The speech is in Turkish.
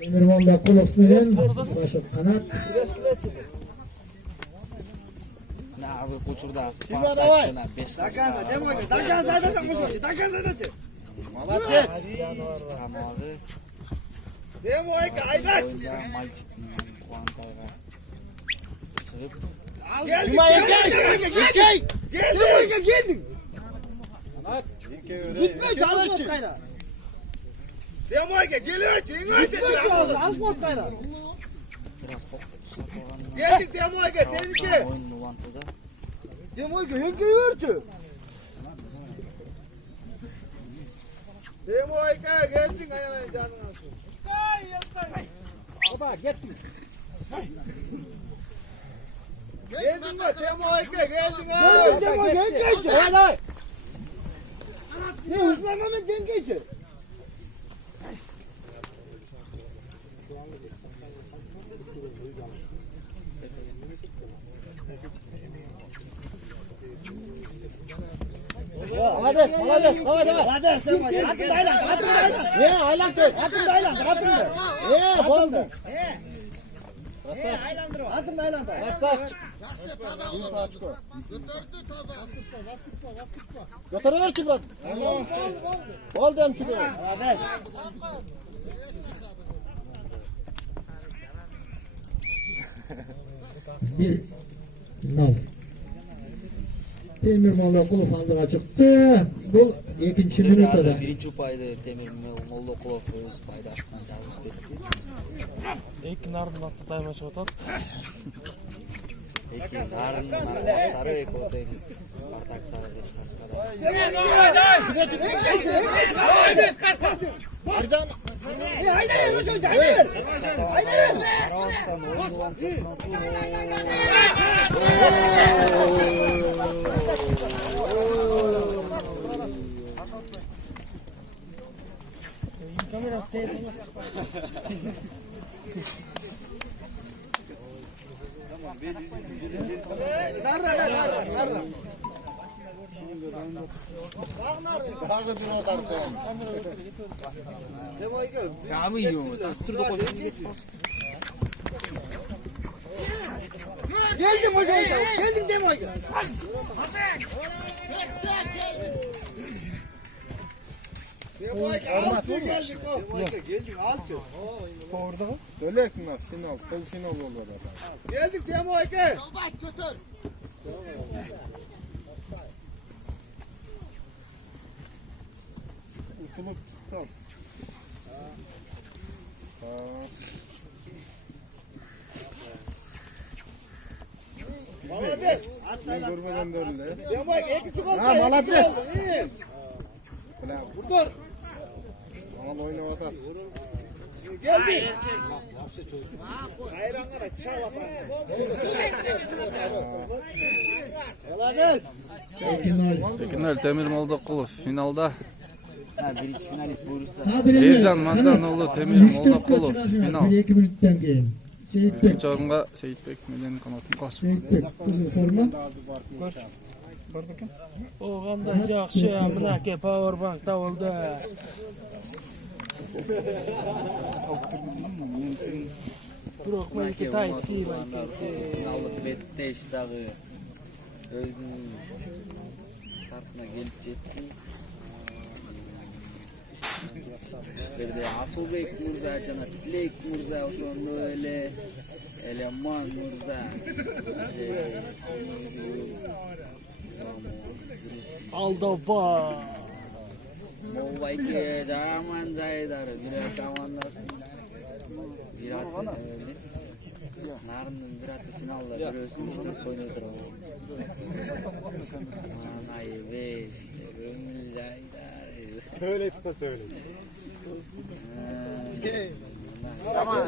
Emirmonda Kulov bilen Raşit Kanat. Nazır Koçurda. Kime davay? Dagan saydasan koşma. Dagan saydaçı. Молодец. Demoy aydaç. Mальчик Kuantayga. Çıkıp Geldin. Gitme canım kayna. Demoy geliyor. Az bot kayna. biraz koktu. Geldik Demoy seninki. Oyun Nuvanto'da. Demoy yenge yürütü. Demoy geldin ayağına canım. Baba gittim. Geldin mi? Demoy geldin ha. Demoy geldin. Hadi. Ne uzmanımın dengeci. Молодец, молодец, давай, давай. Молодец, давай. Atın daylan, atın daylan. Aylandır, atın daylan, atın. Oldu. Aylandır o. Atın daylan. Yasak. Yaxshi toza oldu. Götürdü toza. Götürüver ki bırak. Oldu hem çıkıyor. Молодец. Bir nol. Emirmonda Kulov aldığa çıktı. Bu ikinci minutada. Birinci payda Temir Moldokulov öz paydasından жазып кетти. Эки нардын атты тайма чыгып атат. Эки нарын аралыктары эки отель Спартактагы Бешкаскада. Аржан. Айда бер, айда бер. Айда бер. Арабистан ойнуган Abi yiyor. Taktırdı koşun. Geldim hocam. Geldik Demoy. Demoy alçı geldik o. Geldik alçı. Orada dölek mi? Final, kol final olur adam. Geldik Demoy. Yolbaş götür. Utulup çıktı. Молодец. Ben görmeden de öyle. Demoy iki çıkıldı. Ha, молодец. İyi. Dur. Ama oyunu atar. Geldik. Ayranlara çalap. Молодец. Tekinler Temir Moldokulov finalda. Birinci finalist buyursa. Ercan Manjanoğlu Temir Moldokulov final. 1-2 minuttan keyin. Seyitbek. Üçüncü orunga Seyitbek Melen Kanatın Kasım. Seyitbek kızıl forma. O qanday yaxshi, minaki powerbank topildi. Biroq men ikki tayt kiymayman. Finallık Betteş'dagi özünün startına gelip jetti. Berde Asılbek Murza, jana Tilek Murza, ошондо эле Элеман Мурза. Aldova. Молбайке жаман жайдары Вират командасы. Вират Нарындын Вираты финалда бирөөсүн 3-4 ойной турган. Анай беш, көңүл жайдары. Söyle etme söyle. Tamam.